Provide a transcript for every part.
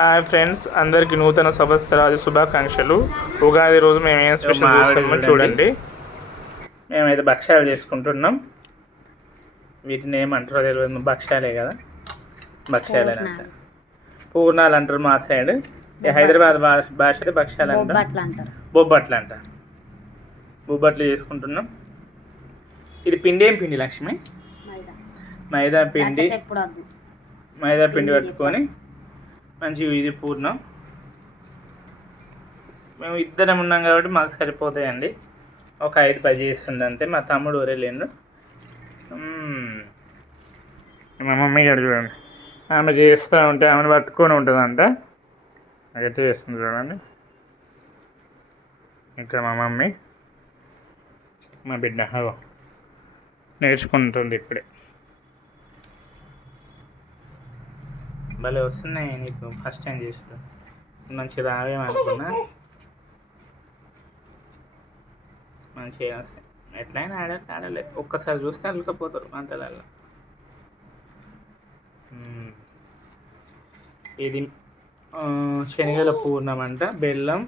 Hi friends, అందరికి నూతన సంవత్సరాది శుభాకాంక్షలు. ఉగాది రోజు మేము ఏం స్పెషల్ చేస్తామో చూడండి. మేమైతే భక్ష్యాలు చేసుకుంటున్నాం. వీటిని ఏమంటారో తెలియదు, భక్ష్యాలే కదా, భక్ష్యాలే అంటారు. పూర్ణాలు అంటారు మా సైడ్. హైదరాబాద్ భాషలో భక్ష్యాలు అంటారు, బొబ్బట్లు అంటారు. బొబ్బట్లు చేసుకుంటున్నాం. ఇది పిండి ఏం పిండి లక్ష్మి? మైదా పిండి. మైదా పిండి పట్టుకొని మంచిగా ఇది పూర్ణం. మేము ఇద్దరం ఉన్నాం కాబట్టి మాకు సరిపోతాయండి. ఒక 5-10 చేస్తుంది అంతే. మా తమ్ముడు ఊరేలేను. మా మమ్మీ గారు చూడండి, ఆమె చేస్తూ ఉంటే ఆమెను పట్టుకొని ఉంటుందంట. అయితే చేస్తుంది చూడండి. ఇంకా మా మమ్మీ, మా బిడ్డ నేర్చుకుంటుంది ఇప్పుడే. భలే వస్తున్నాయి. నీకు ఫస్ట్ టైం చేసిన మంచిగా రావేమనుకున్నా, మంచిగా వస్తాయి. ఎట్లయినా ఆడలేదు. ఒక్కసారి చూస్తే అల్లుకపోతారు వంటలలో. ఇది శనగల పూర్ణం అంట. బెల్లం,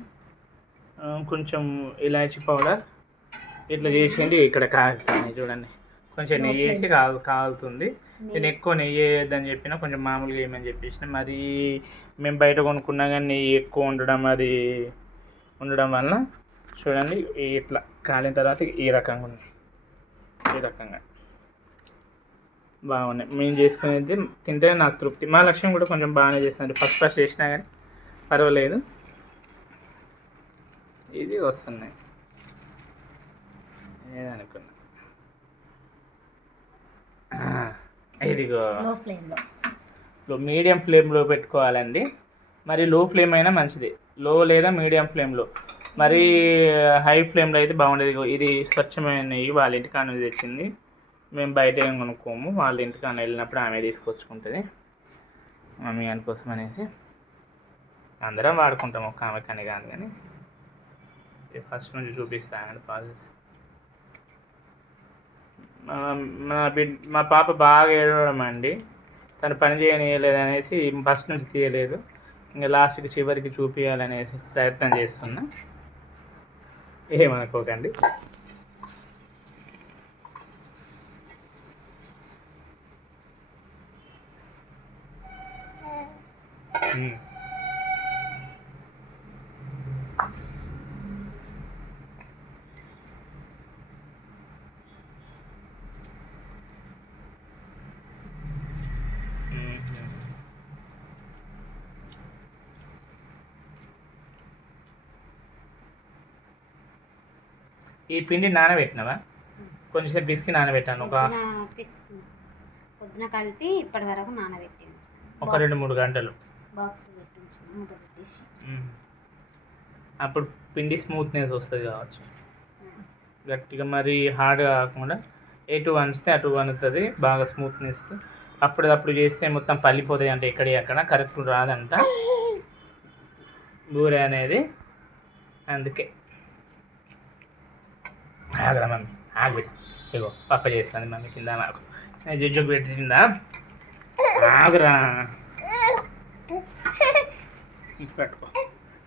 కొంచెం ఇలాచీ పౌడర్ ఇట్లా చేసింది. ఇక్కడ కాగుతుంది చూడండి. కొంచెం నెయ్యి వేసి కాగుతుంది. నేను ఎక్కువ నెయ్యి వేయద్దని చెప్పిన, కొంచెం మామూలుగా వేయమని చెప్పేసిన. మరి మేము బయట కొనుక్కున్నా కానీ నెయ్యి ఎక్కువ ఉండడం వలన చూడండి ఇట్లా కాలిన తర్వాత ఈ రకంగా ఉన్నాయి. ఈ రకంగా బాగున్నాయి. మేము చేసుకునేది తింటే నాకు తృప్తి. మా లక్ష్యం కూడా కొంచెం బాగానే చేస్తుంది. ఫస్ట్ చేసినా కానీ పర్వాలేదు. ఇది వస్తున్నాయి ఏదనుకున్నా. ఇదిగో మీడియం ఫ్లేమ్లో పెట్టుకోవాలండి. మరి లో ఫ్లేమ్ అయినా మంచిది, లో లేదా మీడియం ఫ్లేమ్లో. మరి హై ఫ్లేమ్లో అయితే బాగుండేది. ఇది స్వచ్ఛమైన నెయ్యి వాళ్ళ ఇంటికాడ తెచ్చింది. మేము బయట ఏం కొనుక్కోము. వాళ్ళ ఇంటికాడ వెళ్ళినప్పుడు ఆమె తీసుకొచ్చుకుంటుంది, మమ్మీ గారి కోసం అనేసి. అందరం వాడుకుంటాం, ఒక ఆమె కానీ కాదు. కానీ ఫస్ట్ నుంచి చూపిస్తానండి ప్రాసెస్. మా పాప బాగా ఏడవడం అండి. తను పని చేయలేదనేసి ఫస్ట్ నుంచి తీయలేదు. ఇంకా లాస్ట్కి చివరికి చూపించాలనేసి ప్రయత్నం చేస్తున్నా. ఏమనుకోకండి. ఈ పిండి నానబెట్టినావా? కొంచెం పిసికి నానబెట్టాను. పొద్దున కలిపి ఇప్పటి వరకు నానబెట్టాను. ఒక 2-3 గంటలు. అప్పుడు పిండి స్మూత్నెస్ వస్తుంది కావచ్చు. గట్టిగా మరి హార్డ్ కాకుండా ఎటు వంచితే అటు వనుతుంది. బాగా స్మూత్నెస్. అప్పుడప్పుడు చేస్తే మొత్తం పల్లిపోతాయి అంటే ఎక్కడ కరెక్ట్ రాదంట బూరె అనేది. అందుకే ఆగరా మమ్మీ, ఆగబెట్టి. ఇగో పప్ప చేస్తుంది మమ్మీ, కింద నాకు జడ్జోకి పెట్టిందా. ఆగరా, పట్టుకో,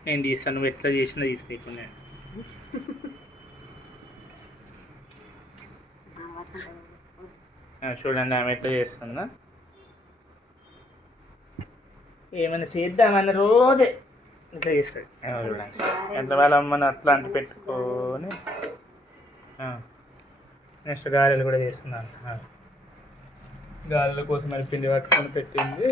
నేను తీస్తాను. నువ్వు ఎట్లా చేసినా తీస్తే ఇప్పుడు నేను. చూడండి ఆమె ఎట్లా చేస్తుందా. ఏమైనా చేద్దామని రోజే ఇట్లా చేస్తుంది. చూడండి ఎంత వాళ్ళ అమ్మని అట్లా పెట్టుకొని. నెక్స్ట్ గారెలు కూడా చేస్తున్నాను. గారెల కోసం మరి పిండి పట్టుకొని పెట్టింది.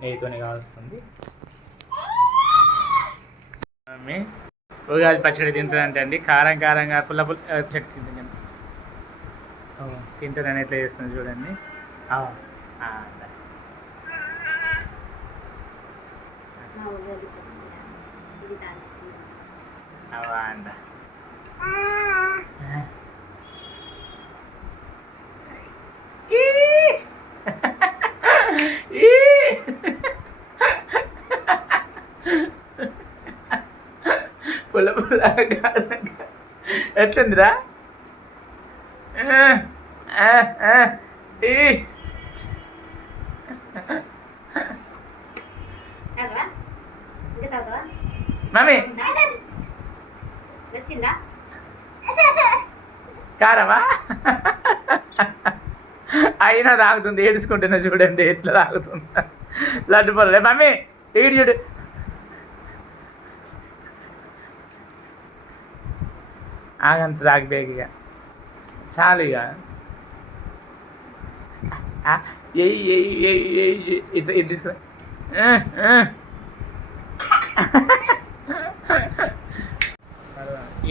నెయ్యితోనే కావస్తుంది. మమ్మీ ఉగాది పచ్చడి తింటుందంటే అండి. కారంగా పుల్ల చెట్టు తింటుందని ఎట్లా చేస్తుంది చూడండి. అంట పుల్ల ఎట్లుందిరా తాగుతావా? ఇంకా తాగుతావా? మమ్మీ వచ్చిందా? కారమా అయినా తాగుతుంది ఏడుచుకుంటున్నా చూడండి ఎట్లా తాగుతుందా లడ్డు పొలే మమ్మీ ఇటు చూడు ఆగంత తాగిపోయి ఇక చాలు ఇక ఇట్లా ఇది తీసుకురా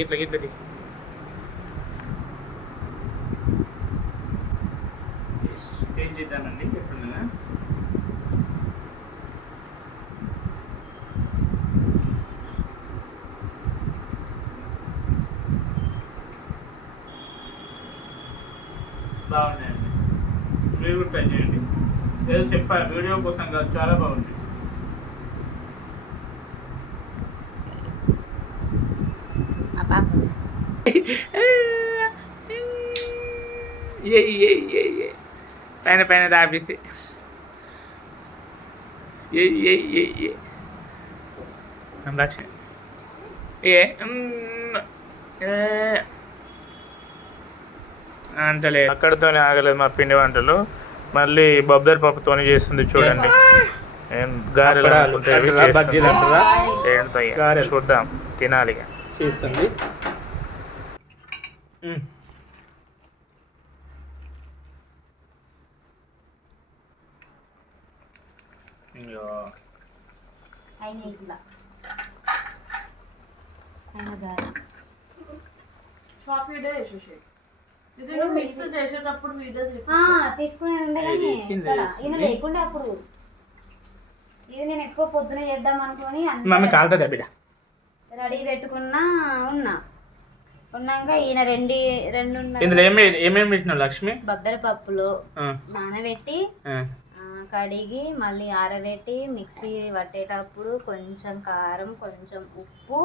ఇట్లా ఇట్లా టేస్ట్ చేద్దామండి ఎప్పుడున్నా బాగున్నాయండి మీరు కూడా ట్రై చేయండి ఏదో చెప్పాలి వీడియో కోసం కాదు చాలా బాగుంది పైన పైన దాపిస్తే లక్ష్మి అంటలే అక్కడితోనే ఆగలేదు మా పిండి వంటలు మళ్ళీ బొబ్బరి పప్పుతోనే చేస్తుంది చూడండి గారెలు చూద్దాం తినాలి చేస్తుంది తీసుకునే ఉండే కానీ ఈయన లేకుండా అప్పుడు ఇది నేను ఎక్కువ పొద్దున చేద్దాం అనుకుని మమ్మీ కాలుతుందా బిడ్డ రెడీ పెట్టుకున్నా ఉన్నాక ఈయన రెండు ఇందులో ఏమేమి పెట్టినావు లక్ష్మి బొబ్బరి పప్పులో నానబెట్టి కడిగి మళ్ళీ ఆరబెట్టి మిక్సీ పట్టేటప్పుడు కొంచెం కారం కొంచెం ఉప్పు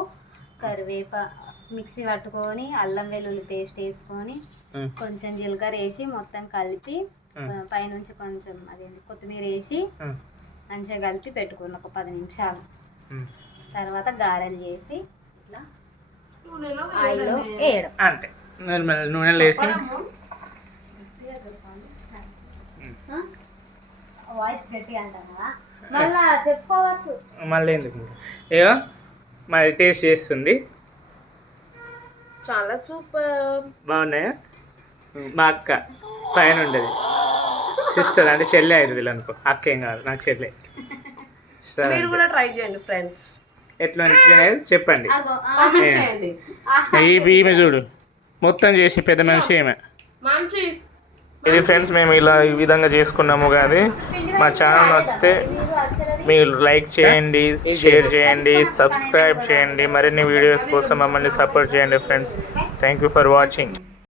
మిక్సీ పట్టుకొని అల్లం వెల్లుల్లి పేస్ట్ వేసుకొని కొంచెం జీలకర్ర వేసి మొత్తం కలిపి పైనుంచి కొంచెం అదేంటి కొత్తిమీర వేసి మంచిగా కలిపి పెట్టుకుని ఒక 10 నిమిషాలు తర్వాత గారెలు చేసి ఇట్లా ఆయిల్లో వేయడం అంతే నూనెలో వేసి వాయిస్ గట్టిగా అంటావా మళ్ళా చెప్పుకోవచ్చు మళ్ళీ ఎందుకు ఏదో మరి టేస్ట్ చేస్తుంది చాలా సూపర్ బాగున్నాయా మా అక్క పైన ఉండేది సిస్టర్ అంటే చెల్లె అయింది వీళ్ళు అనుకో అక్క ఏం కాదు నాకు చెల్లె మీరు కూడా ట్రై చేయండి ఫ్రెండ్స్ ఎట్లా అనిపించినది చెప్పండి చేయండి ఈమె చూడు మొత్తం చేసి పెద్ద మనిషి ఏమే మంచి ఇది ఫ్రెండ్స్ మేము ఇలా ఈ విధంగా చేసుకున్నాము కానీ మా ఛానల్ నచ్చితే మీరు లైక్ చేయండి షేర్ చేయండి సబ్స్క్రైబ్ చేయండి మరిన్ని వీడియోస్ కోసం మమ్మల్ని సపోర్ట్ చేయండి friends thank you for watching